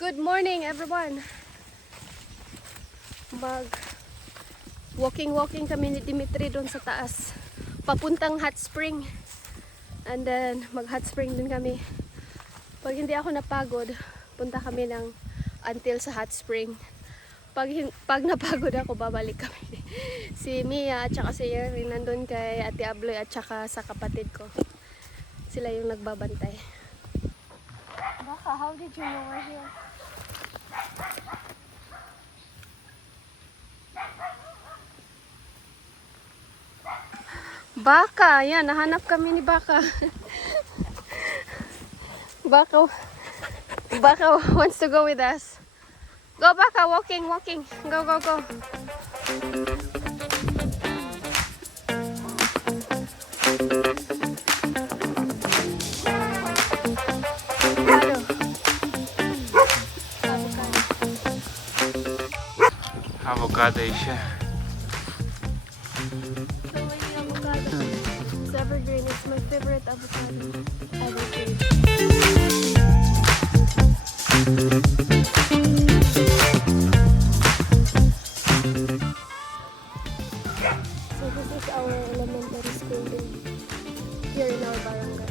Good morning everyone. Walking kami ni Dimitri doon sa taas. Papuntang hot spring. And then mag hot spring din kami. Pag hindi ako napagod, punta kami until sa hot spring. Pag napagod ako, babalik kami. Si Mia at saka si Yerry nandun kay Ate Abloy at saka sa kapatid ko. Sila yung nagbabantay. Baka, how did you know we're here? Baka, yan, nahanap kami ni Baka. Baka wants to go with us. Go Baka, walking. Go. Avocado siya. It's evergreen. It's my favorite avocado. Evergreen. So this is our elementary school here in our barangay.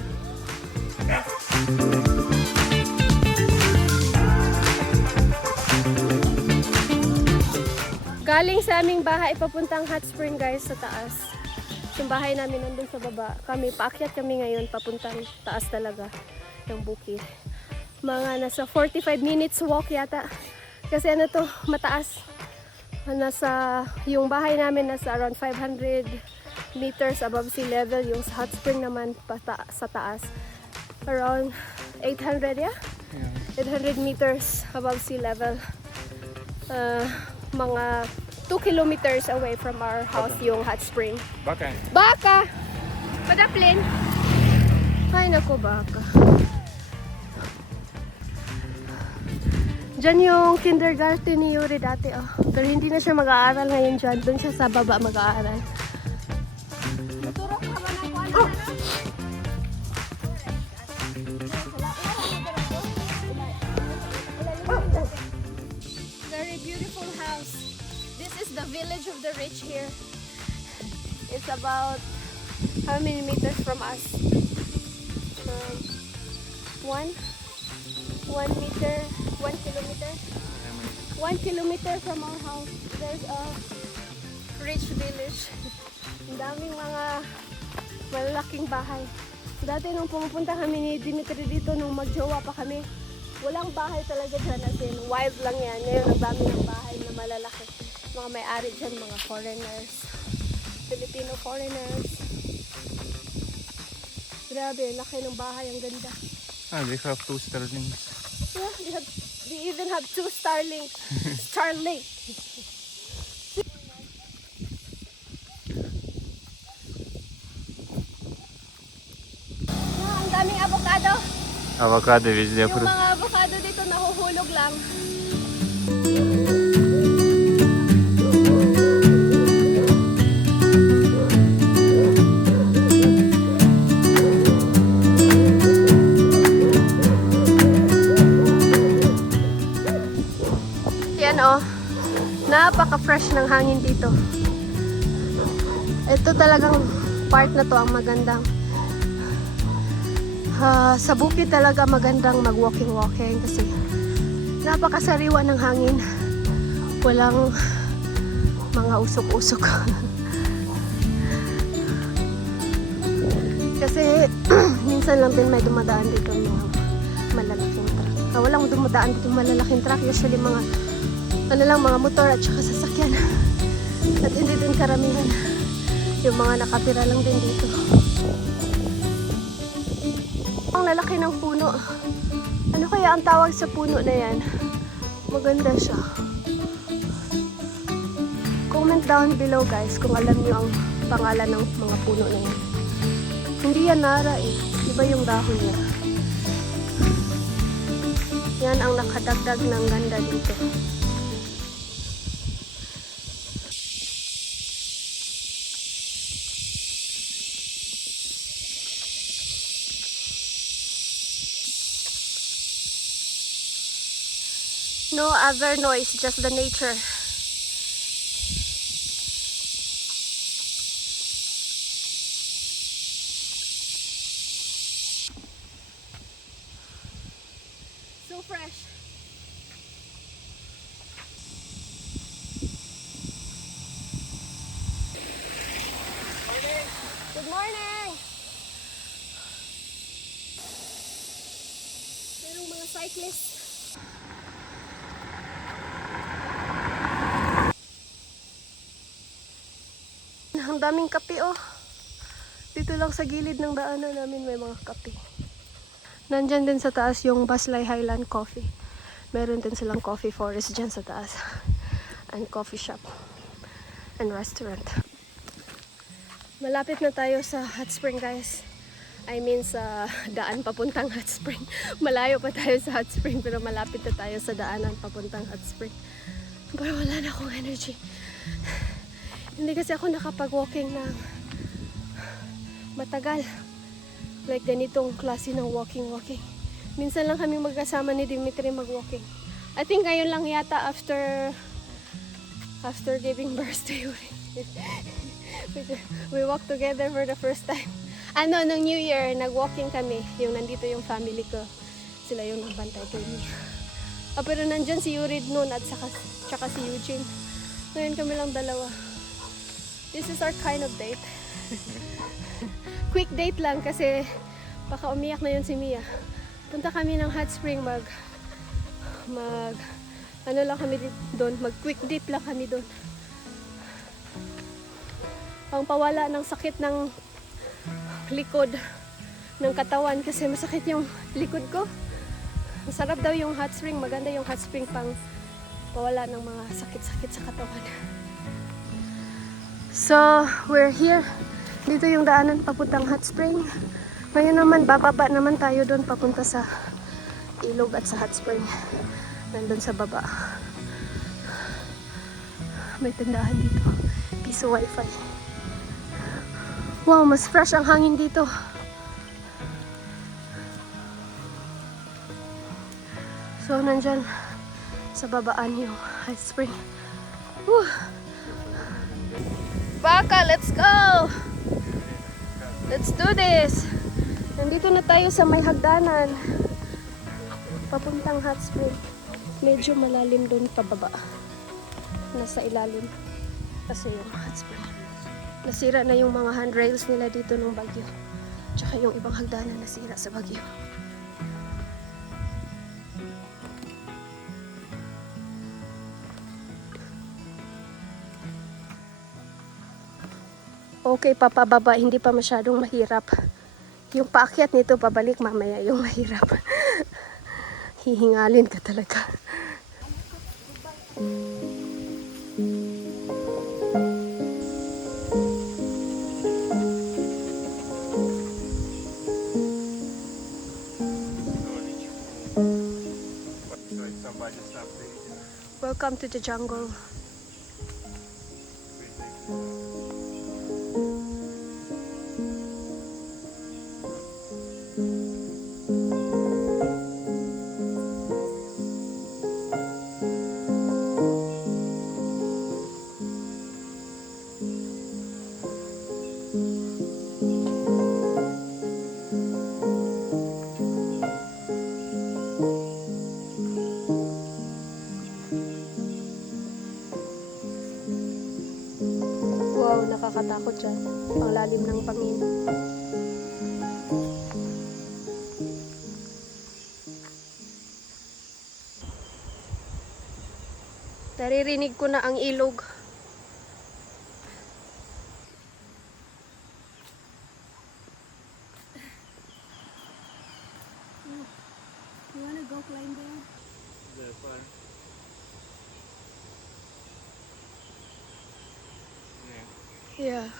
Galing sa aming bahay papuntang hot spring guys sa taas. Yung bahay namin nandun sa baba. Paakyat kami ngayon papuntang taas talaga ng bukid. Mga nasa 45 minutes walk yata. Kasi ano to, mataas. Yung bahay namin nasa around 500 meters above sea level. Yung hot spring naman sa taas. Around 800 yeah? 800 meters above sea level. Mga 2 kilometers away from our house yung hot spring. Baka! Padaplin! Ay nako, Baka. Diyan yung kindergarten ni Yuri dati. Oh. Pero hindi na siya mag-aaral ngayon dyan. Doon siya sa baba mag-aaral. Naturok ka ba ng kuwan? Oh! Very beautiful house. This is the village of the rich here. It's about how many meters from us? 1 meter, 1 kilometer. 1 kilometer from our house. There's a rich village. Ang daming mga malalaking bahay. Dati nung pumupunta kami ni Dimitri dito, nung magjowa pa kami, walang bahay talaga dyan, as in wild lang yan. Ngayon ang dami ng bahay na malalaki. Mga may-ari dyan, mga foreigners. Filipino foreigners. Grabe, laki ng bahay, ang ganda. They have 2 starlings. Yeah, they even have 2 Starlink. Starlink. Yeah, ang daming avocado. Avocado везде. Yung mga avocado dito nahuhulog lang. Yan oh, napaka-fresh ng hangin dito. Ito talagang part na to ang magandang. Sa bukid talaga magandang mag-walking kasi napakasariwa ng hangin. Walang mga usok-usok. Kasi minsan lang din may dumadaan dito mga malalaking truck. Walang dumadaan dito malalaking truck. Usually mga mga motor at saka sasakyan. At hindi din karamihan. Yung mga nakatira lang din dito. Ang lalaki ng puno. Ano kaya ang tawag sa puno na yan? Maganda siya. Comment down below guys kung alam niyo ang pangalan ng mga puno na yan. Hindi yan nara eh. Iba yung dahon niya. Yan ang nakadagdag ng ganda dito. No other noise, just the nature. So fresh. Good morning! Merong mga cyclists. Ang daming kape oh. Dito lang sa gilid ng daanan namin may mga kape. Nandyan din sa taas yung Baslay Highland Coffee. Meron din silang coffee forest dyan sa taas. And coffee shop. And restaurant. Malapit na tayo sa hot spring guys. I mean sa daan papuntang hot spring. Malayo pa tayo sa hot spring pero malapit na tayo sa daanan papuntang hot spring. Pero wala na akong energy. Hindi kasi ako nakapag-walking ng matagal. Like ganitong klase ng walking. Minsan lang kami magkasama ni Dimitri mag-walking. I think ngayon lang yata after giving birth to Yuri. We walked together for the first time. Nung New Year, nag-walking kami. Yung nandito yung family ko. Sila yung nagbantay kay Mia. Pero nandyan si Yuri noon at saka si Eugene. Ngayon kami lang dalawa. This is our kind of date. Quick date lang kasi baka umiyak na yun si Mia. Punta kami ng hot spring mag quick dip lang kami doon. Pang pawala ng sakit ng likod ng katawan kasi masakit yung likod ko. Masarap daw yung hot spring, maganda yung hot spring pang pawala ng mga sakit-sakit sa katawan. So, we're here. Dito yung daanan papuntang hot spring. Ngayon naman, bababa naman tayo doon papunta sa ilog at sa hot spring. Nandun sa baba. May tindahan dito. Piso wifi. Wow, mas fresh ang hangin dito. So, nandyan sa babaan yung hot spring. Woo! Baka, let's go! Let's do this! Nandito na tayo sa may hagdanan. Papuntang hot spring. Medyo malalim doon pababa. Nasa ilalim. Kasi yung hot spring. Nasira na yung mga handrails nila dito ng bagyo. Tsaka yung ibang hagdanan nasira sa bagyo. Okay, papababa, hindi pa masyadong mahirap. Yung paakyat nito, pabalik mamaya yung mahirap. Hihingalin ka talaga. Welcome to the jungle. Wow, nakakatakot siya. Ang lalim ng pangin. Naririnig ko na ang ilog. You wanna go climb there? There, far. Yeah.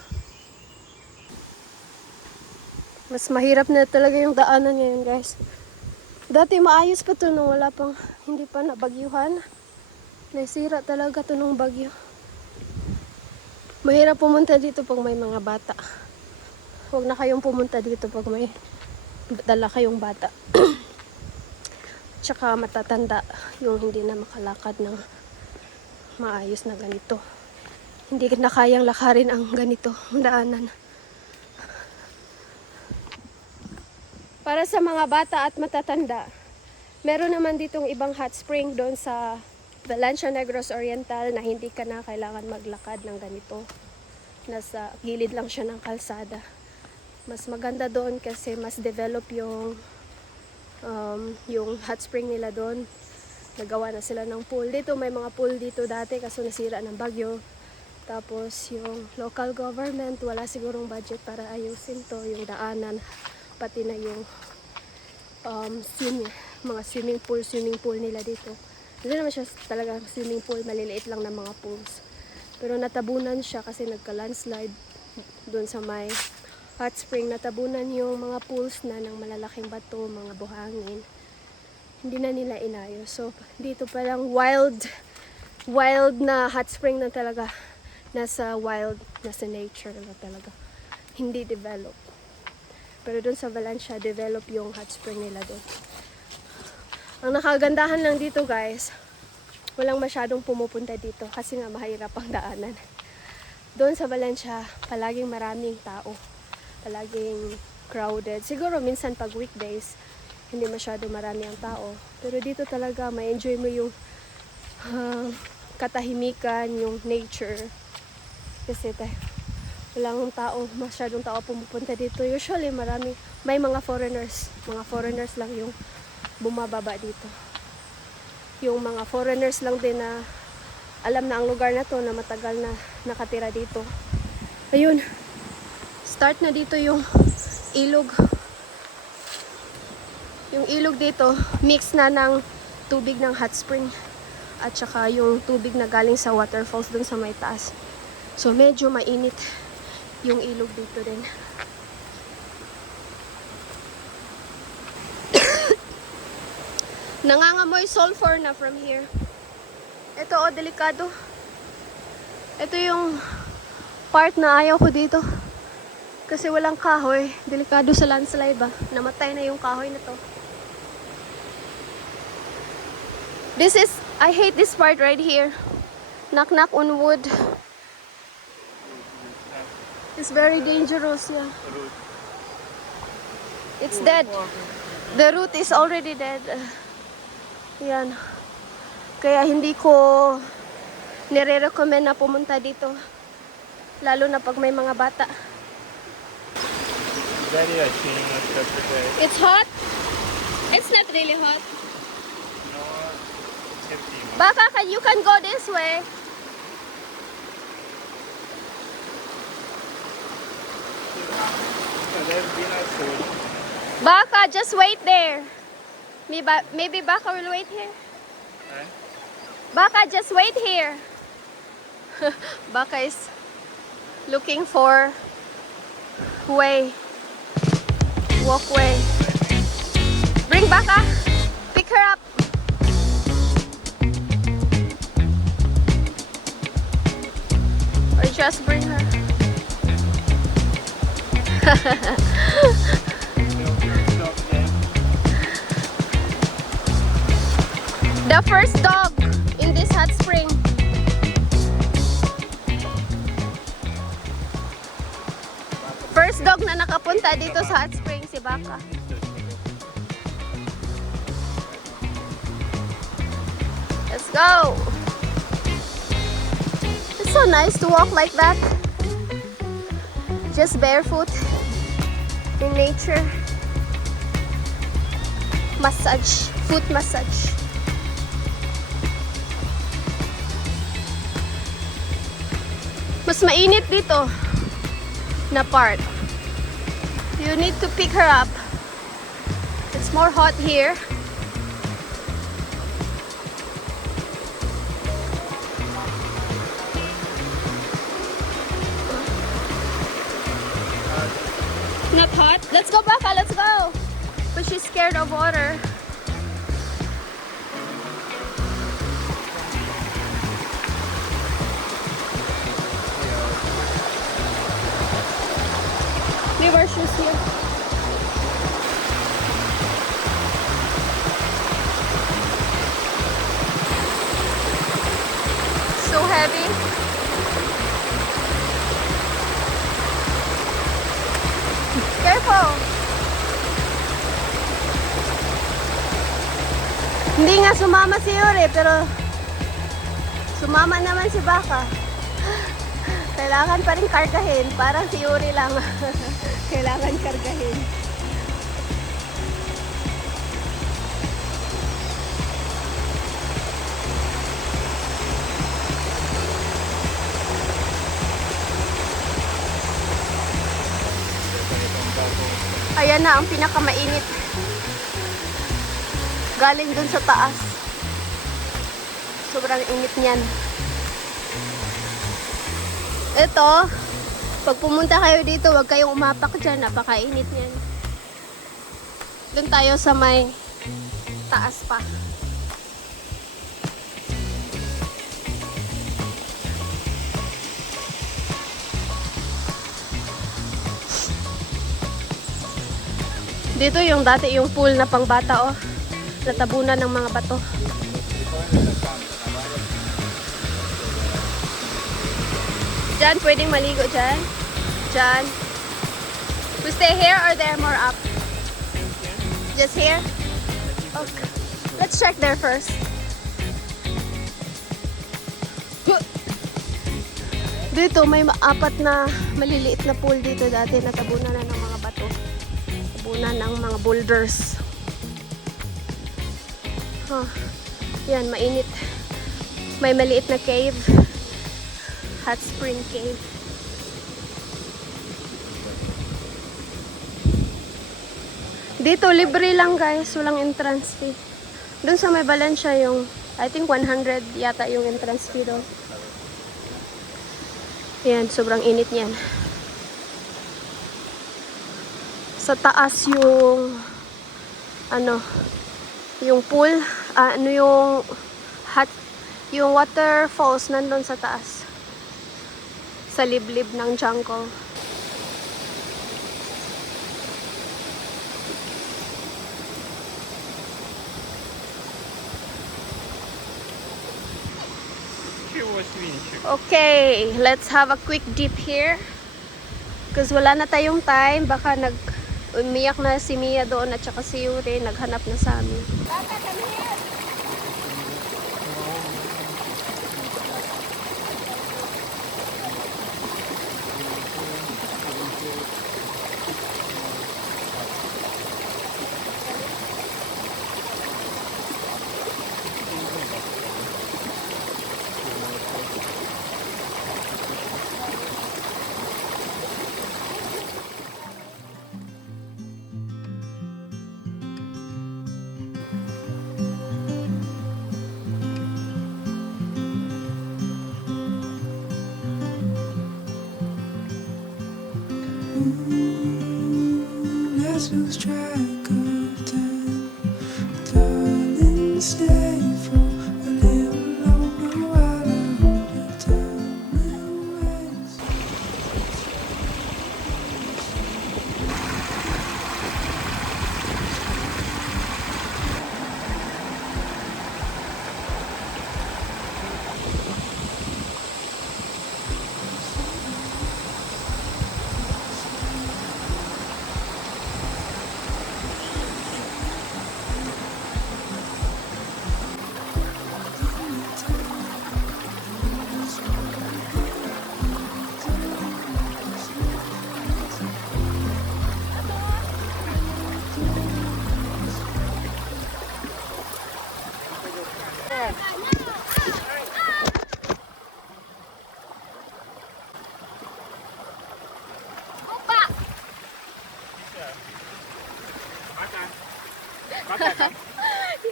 Mas mahirap na talaga yung daanan ngayon, guys. Dati maayos pa to nung hindi pa nabagyuhan. Nasira talaga to nung bagyo. Mahirap pumunta dito pag may mga bata. Huwag na kayong pumunta dito pag may dala kayong bata. Tsaka matatanda yung hindi na makalakad ng maayos na ganito. Hindi na kayang lakarin ang ganito, ang daanan. Para sa mga bata at matatanda, meron naman ditong ibang hot spring doon sa Valencia Negros Oriental na hindi ka na kailangan maglakad ng ganito. Nasa gilid lang siya ng kalsada. Mas maganda doon kasi mas develop yung hot spring nila doon. Nagawa na sila ng pool. Dito may mga pool dito dati kaso nasira ng bagyo. Tapos yung local government wala sigurong budget para ayusin to, yung daanan, pati na yung mga swimming pool nila dito. Hindi naman siya talaga swimming pool, maliliit lang na mga pools. Pero natabunan siya kasi nagka-landslide doon sa may hot spring. Natabunan yung mga pools na ng malalaking bato, mga buhangin. Hindi na nila inayos. So dito palang wild na hot spring na talaga. Nasa nature na talaga. Hindi develop. Pero doon sa Valencia, develop yung hot spring nila doon. Ang nakagandahan lang dito guys, walang masyadong pumupunta dito kasi nga mahirap ang daanan. Doon sa Valencia, palaging maraming tao. Palaging crowded. Siguro minsan pag weekdays, hindi masyado marami ang tao. Pero dito talaga, ma-enjoy mo yung katahimikan, yung nature. Kasi walang masyadong tao pumupunta dito. Usually may mga foreigners lang yung bumababa dito. Yung mga foreigners lang din na alam na ang lugar na to, na matagal na nakatira dito. Ayun, start na dito yung ilog. Yung ilog dito, mix na ng tubig ng hot spring at saka yung tubig na galing sa waterfalls dun sa may taas. So medyo mainit yung ilog dito din. Nangangamoy sulfur na from here. Ito delikado. Ito yung part na ayaw ko dito. Kasi walang kahoy. Delikado sa landslide ba? Namatay na yung kahoy na to. I hate this part right here. Knock knock on wood. It's very dangerous, yeah. It's dead. The root is already dead. Yan. Kaya hindi ko nire-recommend na pumunta dito. Lalo na pag may mga bata. It's hot? It's not really hot. Baka you can go this way. Baka, just wait there. Maybe Baka will wait here. Baka, just wait here. Baka is looking for walkway. Bring Baka. Pick her up. Or just bring her. The first dog in this hot spring. First dog na nakapunta dito sa hot spring, si Baka. Let's go! It's so nice to walk like that. Just barefoot in nature. Massage, foot massage. Mas mainit dito na part. You need to pick her up. It's more hot here. Not hot? Let's go, Baka, let's go. But she's scared of water. Leave our shoes here. heavy? Careful! Hindi nga sumama si Yuri, pero sumama naman si Baka. Kailangan pa rin kargahin. Parang si Yuri lang. Kailangan kargahin. Ayan na ang pinakamainit. Galing dun sa taas. Sobrang init niyan. Ito, pag pumunta kayo dito, huwag kayong umapak dyan. Napakainit niyan. Doon tayo sa may taas pa. Dito yung dati yung pool na pangbata, oh. Natabunan ng mga bato. Diyan, pwedeng maligo dyan. Diyan. We stay here or there more up? Just here? Okay. Let's check there first. Dito, may apat na maliliit na pool dito dati. Natabunan na ng mga bato. Natabunan ng mga boulders. Huh. Yan, mainit. May maliit na cave. Hot spring cave. Dito, libre lang guys. Walang entrance fee. Doon sa may Valencia yung, I think 100 yata yung entrance fee doon. Yan, sobrang init niyan. Sa taas yung, ano, yung pool, yung waterfalls nandun sa taas. Sa liblib ng jungle. Okay, let's have a quick dip here. Because wala na tayong time. Baka umiyak na si Mia doon at saka si Yuri naghanap na sa amin. Let's lose track of time, darling. Stay for a little longer while I hold you down and waste.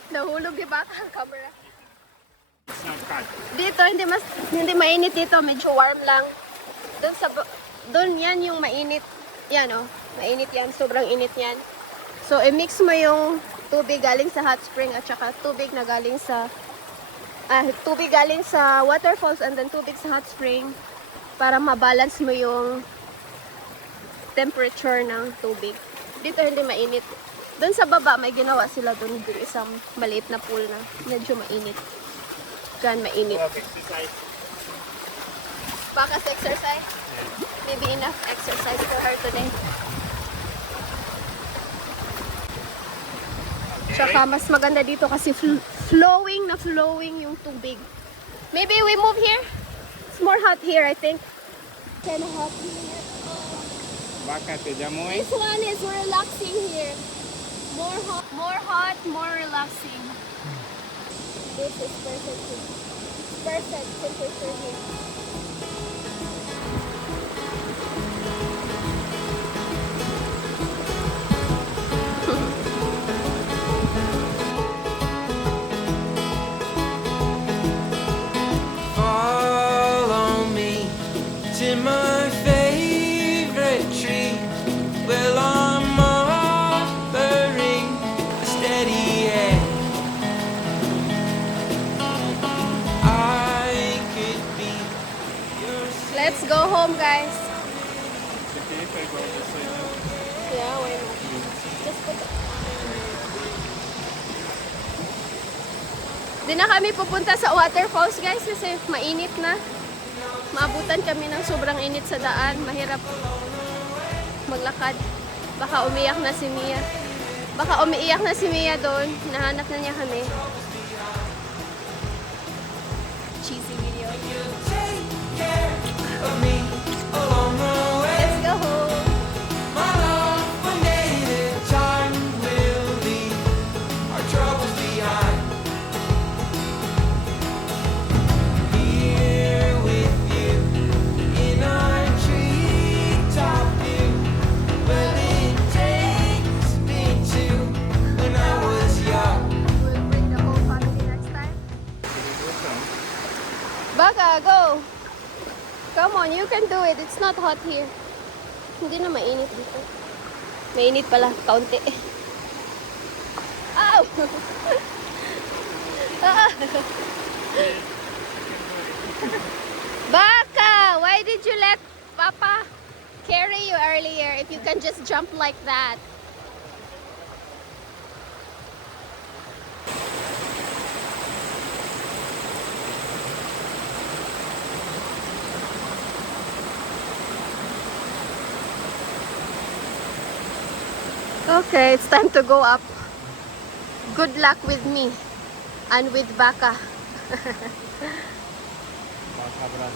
Nahulog di ba ang camera? Dito hindi mainit dito, medyo warm lang. Doon yan yung mainit. Yan oh, mainit yan, sobrang init yan. So i-mix mo yung tubig galing sa hot spring at saka tubig galing sa waterfalls and then tubig sa hot spring para ma-balance mo yung temperature ng tubig. Dito hindi mainit. Doon sa baba, may ginawa sila doon isang maliit na pool na medyo mainit. Diyan, mainit. Baka's exercise? Maybe enough exercise for her today. Tsaka mas maganda dito kasi flowing na flowing yung tubig. Maybe we move here? It's more hot here, I think. Kind of hot here. Baka te jamoy. This one is relaxing here. More hot, more relaxing. This is perfect. Perfect temperature here. Follow me to my favorite tree. Well, I'm offering a steady hand. I could be your Let's go home, guys. Okay, if I go this way now. Yeah, why not? Just put Di na kami pupunta sa waterfalls, guys, kasi mainit na. Maabutan kami ng sobrang init sa daan. Mahirap maglakad. Baka umiyak na si Mia. Baka umiiyak na si Mia doon. Nahanap na niya kami. Cheesy video. take care of me along the way. Let's go home. My love, one day the time will leave our troubles behind. Here with you in our treetop view. Well, it takes me to when I was young. We'll bring the whole family next time. Baka, go! Come on, you can do it. It's not hot here. Hindi na mainit dito. Mainit pala, kaunti. Ow! Ah! Baka, why did you let Papa carry you earlier if you can just jump like that? Okay, it's time to go up. Good luck with me and with Baka. Baka brad.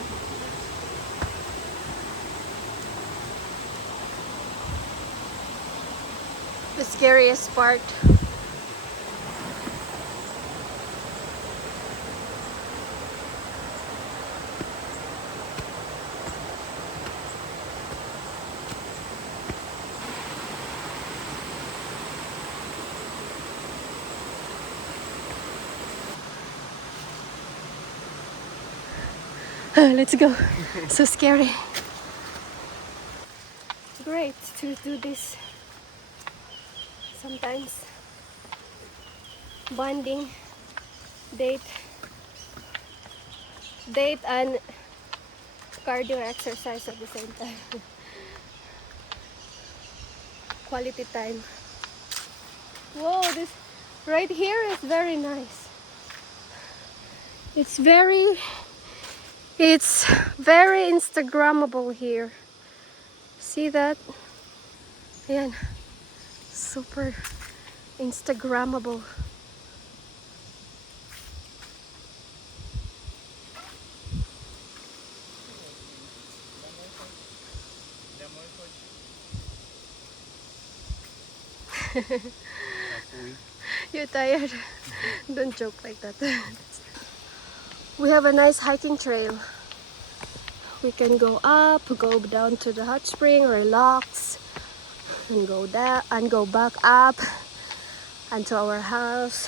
The scariest part. Let's go. So scary. Great to do this sometimes. Bonding, date and cardio exercise at the same time. Quality time. Whoa, this right here is very nice. It's very Instagrammable here. See that? Ayan. Super Instagrammable. You're tired. Don't joke like that. We have a nice hiking trail. We can go up, go down to the hot spring, relax, and go down and go back up and to our house.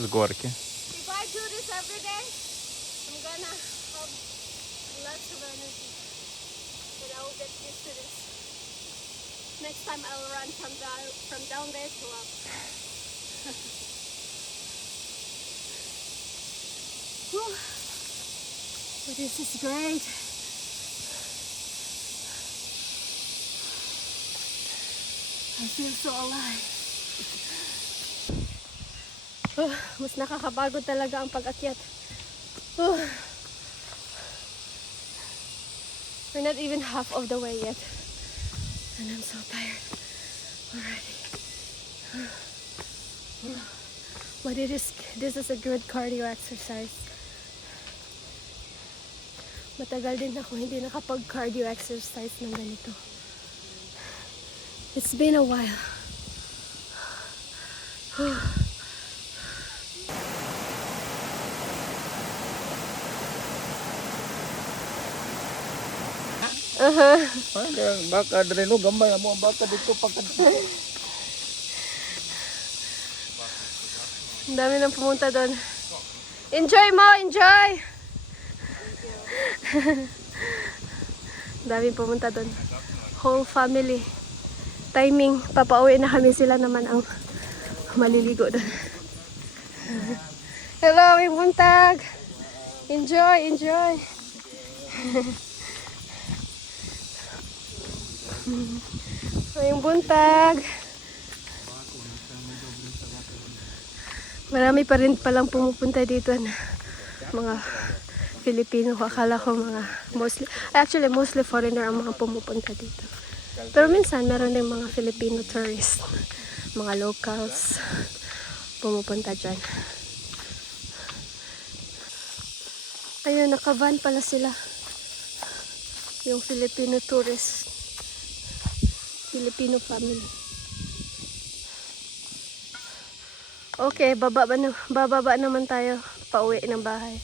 З горки. If I do this every day, I'm gonna have lots of energy. And I will get used to this. Next time I'll run from down there to up. Whew. But this is great. I feel so alive. Oh, mas nakakapagod talaga ang pag-akyat. We're not even half of the way yet. And I'm so tired already. But this is a good cardio exercise. Matagal din ako hindi nakapag-cardio exercise ng ganito. It's been a while. Baka dari lo gambay mo ang baka dito pagka. Ang dami nang pumunta doon. Enjoy mo! Enjoy! Ang dami pumunta doon. Whole family. Timing. Papauwi na kami, sila naman ang maliligo doon. Hello, yung buntag! Enjoy! Enjoy! Yung buntag! Marami pa rin palang pumupunta dito na mga Filipino. Akala ko mga mostly foreigner ang mga pumupunta dito. Pero minsan meron din mga Filipino tourists, mga locals pumupunta dyan. Ayun, nakavan pala sila. Yung Filipino tourists. Filipino family. Okay, bababa naman tayo pauwi ng bahay.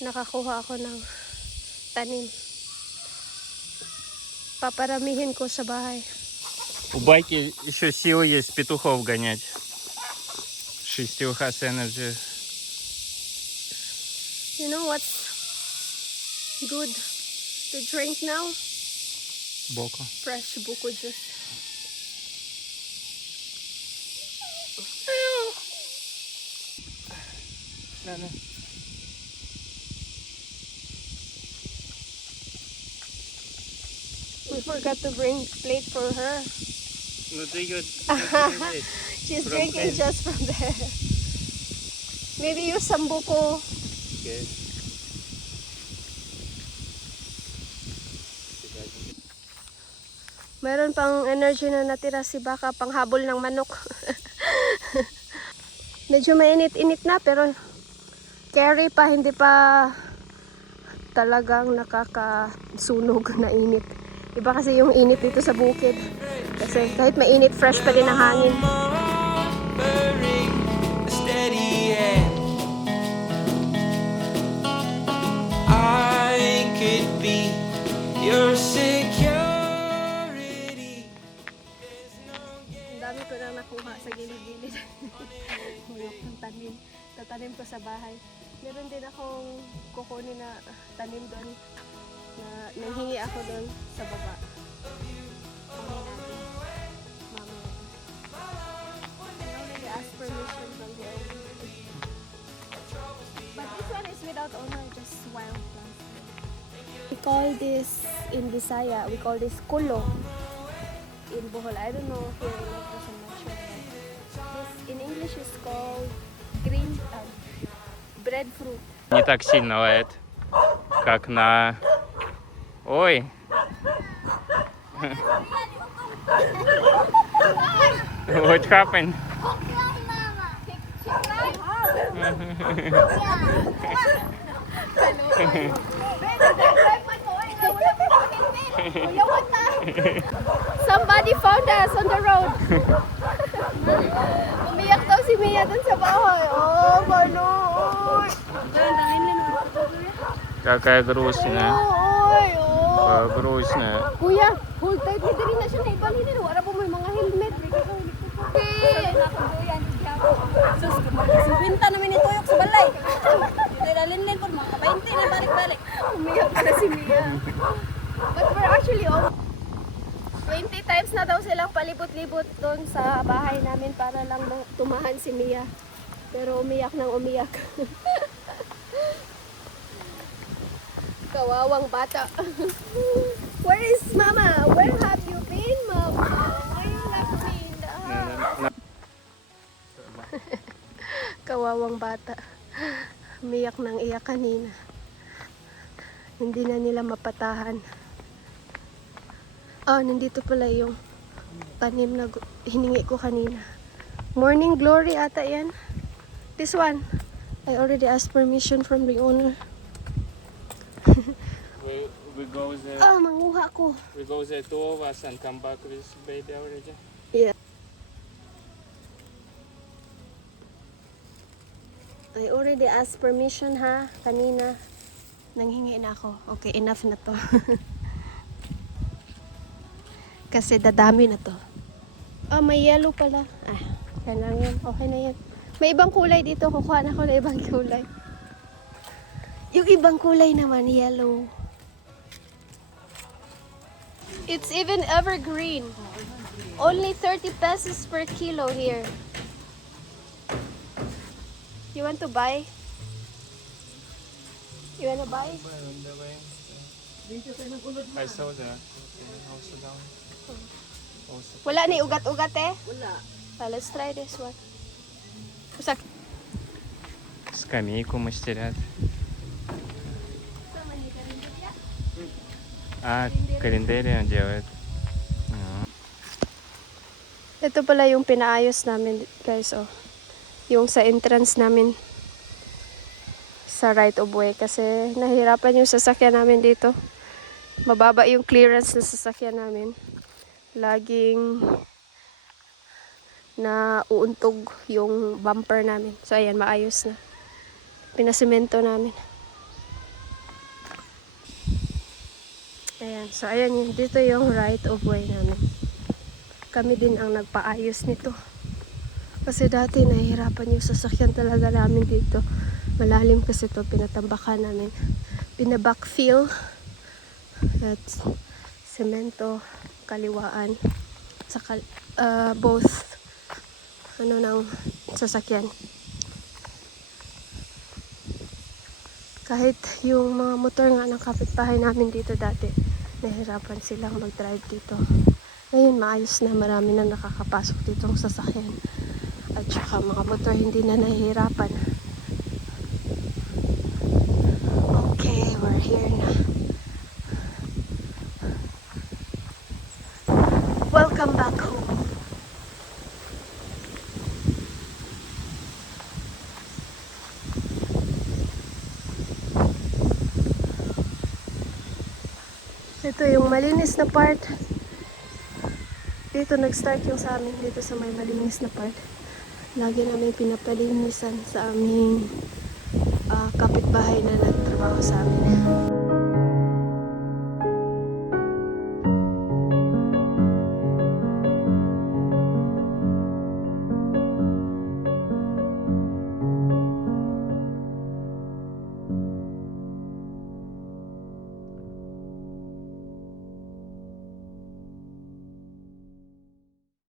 Nakakuha ako ng tanim. Paparamihin ko sa bahay. У байки еще силы есть петухов гонять. She still has energy. You know what's good to drink now? Боку. Fresh buko juice. We forgot to bring plate for her. Ну ты ее. She's drinking just from there. Maybe use some buko. Meron pang energy na natira si Baka, panghabol ng manok. Medyo mainit-init na pero carry pa, hindi pa talagang nakakasunog na init. Iba kasi yung init dito sa bukid. Kasi kahit mainit, fresh pa din ang hangin. Burning a steady hand. I could be your security. Ang dami ko na nakuha sa gilid-gilid. Mga tanim. Tatanim ko sa bahay. Meron din akong kukunin na tanim doon. Na nanghingi ako doon sa baba. Mamaya ask permission from the owner. But this one is without owner, just wild plants. We call this in Bisaya, we call this kulo. In Bohol, I don't know if you're in Negros, I'm not sure. This in English is called green breadfruit. Не так сильно лает, как на... Ой! What happened? Somebody found us on the road. Umiyak daw si Mia dun sa bahay. Oh, manoy. Какая грустная. Oy, oh. Грустная. Kuya, hold tight mo diri na siya na ibalhin. Wala po may mga helmet. Sus, subinta namin ni Tuyok sa balay. Nilalin-lin po, mga 20 na balik-balik. Umiyak na si Mia. But we're actually all 20 times na daw silang palibot-libot doon sa bahay namin para lang tumahan si Mia. Pero umiyak nang umiyak. Kawawang bata. Where is Mama? Where have you been, Mama? Why you left me in the house? Kawawang bata. Umiyak ng iyak kanina. Hindi na nila mapatahan. Oh, nandito pala yung tanim na hiningi ko kanina. Morning Glory ata yan. This one. I already asked permission from the owner. We go there. Ah, manguha ko. We go there, two of us, and come back with baby already. Yeah. I already asked permission ha, kanina. Nanghingi na ako. Okay, enough na to. Kasi dadami na to. Oh, may yellow pala. Ah, yan lang yan. Okay na yan. May ibang kulay dito. Kukuha na ako ng ibang kulay. Yung ibang kulay naman, yellow. It's even evergreen. Only 30 pesos per kilo here. You want to buy? You wanna buy? I saw that. Also down. Also. Wala ni ugat-ugat eh? Wala. Let's try this one. Usak. Скамейку мастерят. А, календарь он делает. Ito pala yung pinaayos namin, guys, oh. Yung sa entrance namin sa right of way kasi nahirapan yung sasakyan namin dito. Mababa yung clearance ng sasakyan namin. Laging na uuntog yung bumper namin. So ayan, maayos na. Pinasemento namin. Ayan, so ayan yun. Dito yung right of way namin. Kami din ang nagpaayos nito. Kasi dati nahihirapan yung sasakyan talaga namin dito. Malalim kasi to, pinatambakan namin. Pinabackfill. At semento, kaliwaan. Sa both ng sasakyan. Kahit yung mga motor nga ng kapitbahay namin dito dati, nahihirapan silang mag-drive dito. Ngayon, maayos na, marami na nakakapasok dito ng sasakyan. At saka mga motor hindi na nahihirapan. Okay, we're here na. Welcome back home. Ito yung malinis na part. Dito nag-start yung sa amin, dito sa may malinis na part. Lagi namin pinapalinisan sa aming kapitbahay na nagtrabaho sa amin.